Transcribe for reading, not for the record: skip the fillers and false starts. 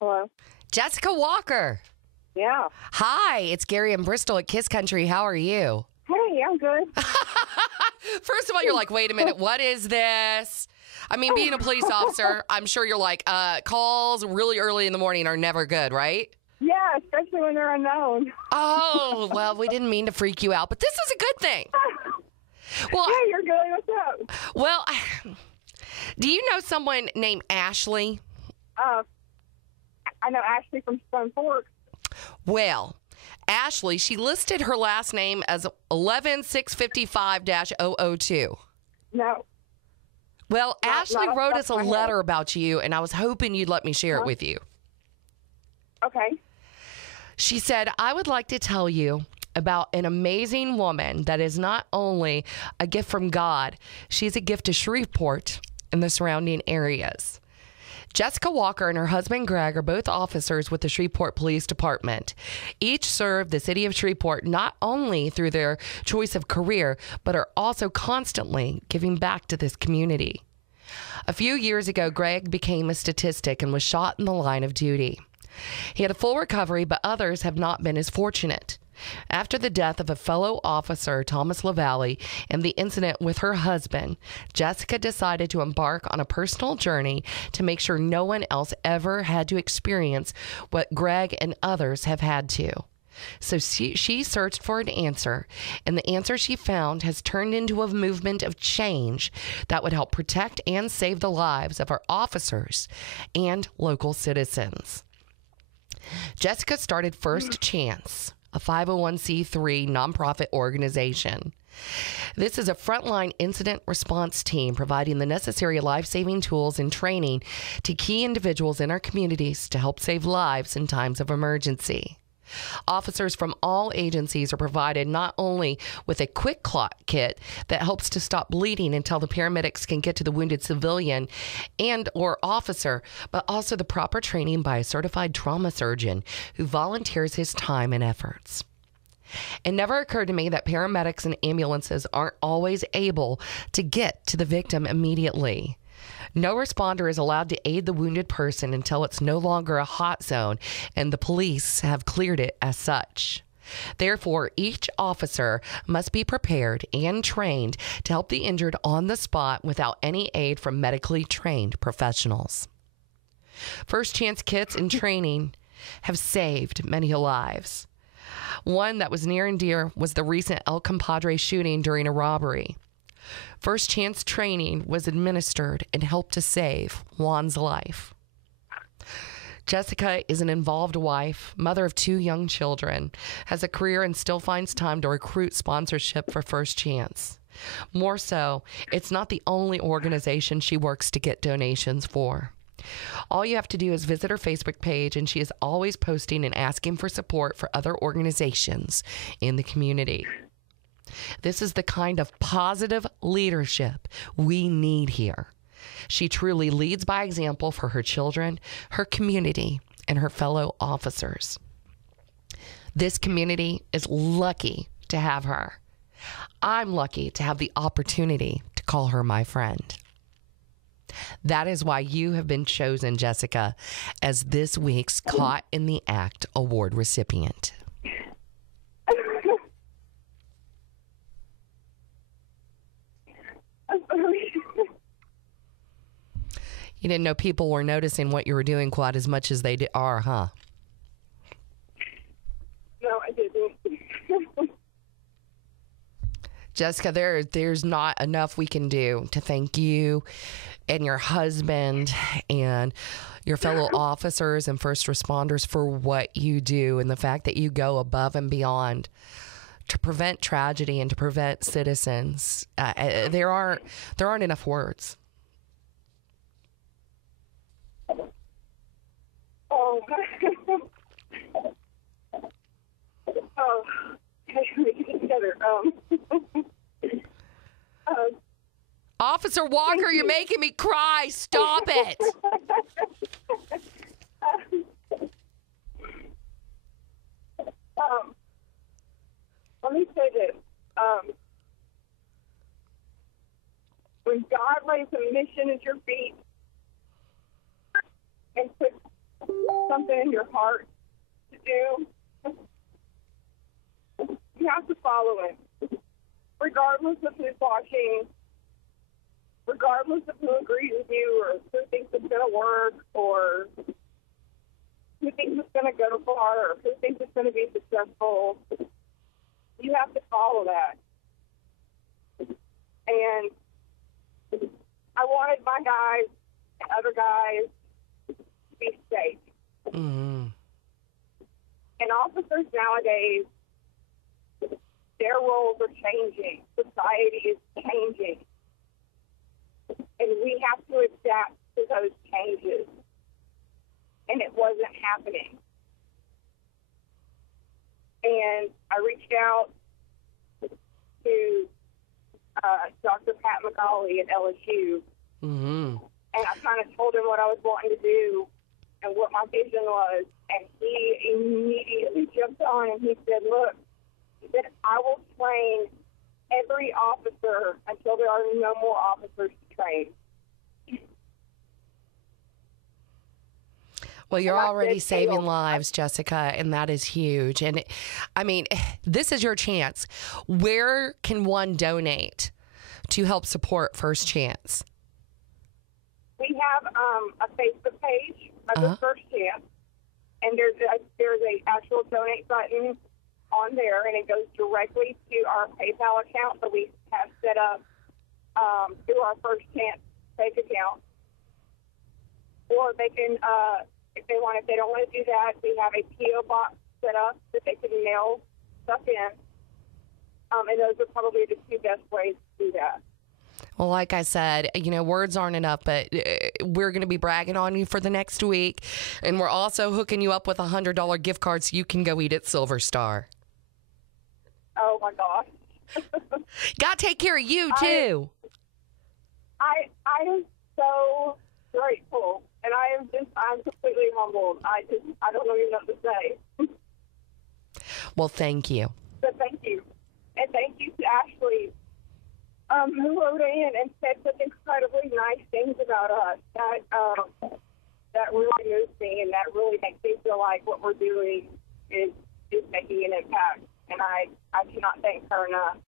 Hello. Jessica Walker. Yeah. Hi, it's Gary in Bristol at Kiss Country. How are you? Hey, I'm good. First of all, you're like, wait a minute, what is this? I mean, being a police officer, I'm sure you're like, calls really early in the morning are never good, right? Yeah, especially when they're unknown. Oh, well, we didn't mean to freak you out, but this is a good thing. Well, Hey, you're good. What's up? well, do you know someone named Ashley? I know Ashley from Stone Fork. Well, Ashley, she listed her last name as 11655-002. No. Well, Ashley not wrote off us a my head. letter about you, and I was hoping you'd let me share it with you. Okay. She said, I would like to tell you about an amazing woman that is not only a gift from God, she's a gift to Shreveport and the surrounding areas. Jessica Walker and her husband Greg are both officers with the Shreveport Police Department. Each serve the city of Shreveport not only through their choice of career, but are also constantly giving back to this community. A few years ago, Greg became a statistic and was shot in the line of duty. He had a full recovery, but others have not been as fortunate. After the death of a fellow officer, Thomas LaValle, and the incident with her husband, Jessica decided to embark on a personal journey to make sure no one else ever had to experience what Greg and others have had to. So she searched for an answer, and the answer she found has turned into a movement of change that would help protect and save the lives of our officers and local citizens. Jessica started First Chance, a 501c3 nonprofit organization. This is a frontline incident response team providing the necessary life-saving tools and training to key individuals in our communities to help save lives in times of emergency. Officers from all agencies are provided not only with a quick clot kit that helps to stop bleeding until the paramedics can get to the wounded civilian and or officer, but also the proper training by a certified trauma surgeon who volunteers his time and efforts. It never occurred to me that paramedics and ambulances aren't always able to get to the victim immediately. No responder is allowed to aid the wounded person until it's no longer a hot zone and the police have cleared it as such. Therefore, each officer must be prepared and trained to help the injured on the spot without any aid from medically trained professionals. First Chance kits and training have saved many lives. One that was near and dear was the recent El Compadre shooting during a robbery. First Chance training was administered and helped to save Juan's life. Jessica is an involved wife, mother of 2 young children, has a career and still finds time to recruit sponsorship for First Chance. More so, it's not the only organization she works to get donations for. All you have to do is visit her Facebook page, and she is always posting and asking for support for other organizations in the community. This is the kind of positive leadership we need here. She truly leads by example for her children, her community, and her fellow officers. This community is lucky to have her. I'm lucky to have the opportunity to call her my friend. That is why you have been chosen, Jessica, as this week's Caught in the Act Award recipient. You didn't know people were noticing what you were doing quite as much as they are, huh? No, I didn't. Jessica, there's not enough we can do to thank you and your husband and your fellow officers and first responders for what you do and the fact that you go above and beyond to prevent tragedy and to prevent citizens. There aren't enough words. Oh. Oh. Okay, let me get it together. Officer Walker, you're making me cry. Stop it. Let me say this. When God lays a mission at your feet and puts something in your heart to do, you have to follow it, regardless of who's watching, regardless of who agrees with you or who thinks it's going to work or who thinks it's going to go far or who thinks it's going to be successful. You have to follow that. And I wanted my guys and other guys to be safe. Mm-hmm. And officers nowadays, their roles are changing. Society is changing. And we have to adapt to those changes. And it wasn't happening. And I reached out to Dr. Pat McCauley at LSU. Mm-hmm. And I kind of told him what I was wanting to do and what my vision was. And he immediately jumped on and he said, look, he said, I will train every officer until there are no more officers to train. Well, you're already saving lives, Jessica, and that is huge. And I mean, this is your chance. Where can one donate to help support First Chance? We have a Facebook page of the First Chance, and there's a actual donate button on there, and it goes directly to our PayPal account that we have set up through our First Chance bank account. Or they can, if they don't want to do that, we have a P.O. box set up that they can mail stuff in. And those are probably the two best ways to do that. Well, like I said, words aren't enough, but we're going to be bragging on you for the next week. And we're also hooking you up with a $100 gift card so you can go eat at Silver Star. Oh, my gosh. Got to take care of you, too. I am so grateful. And I'm completely humbled. I don't know even what to say. Well, thank you. So thank you. And thank you to Ashley, who wrote in and said such incredibly nice things about us. That really moves me, and that really makes me feel like what we're doing is making an impact. And I cannot thank her enough.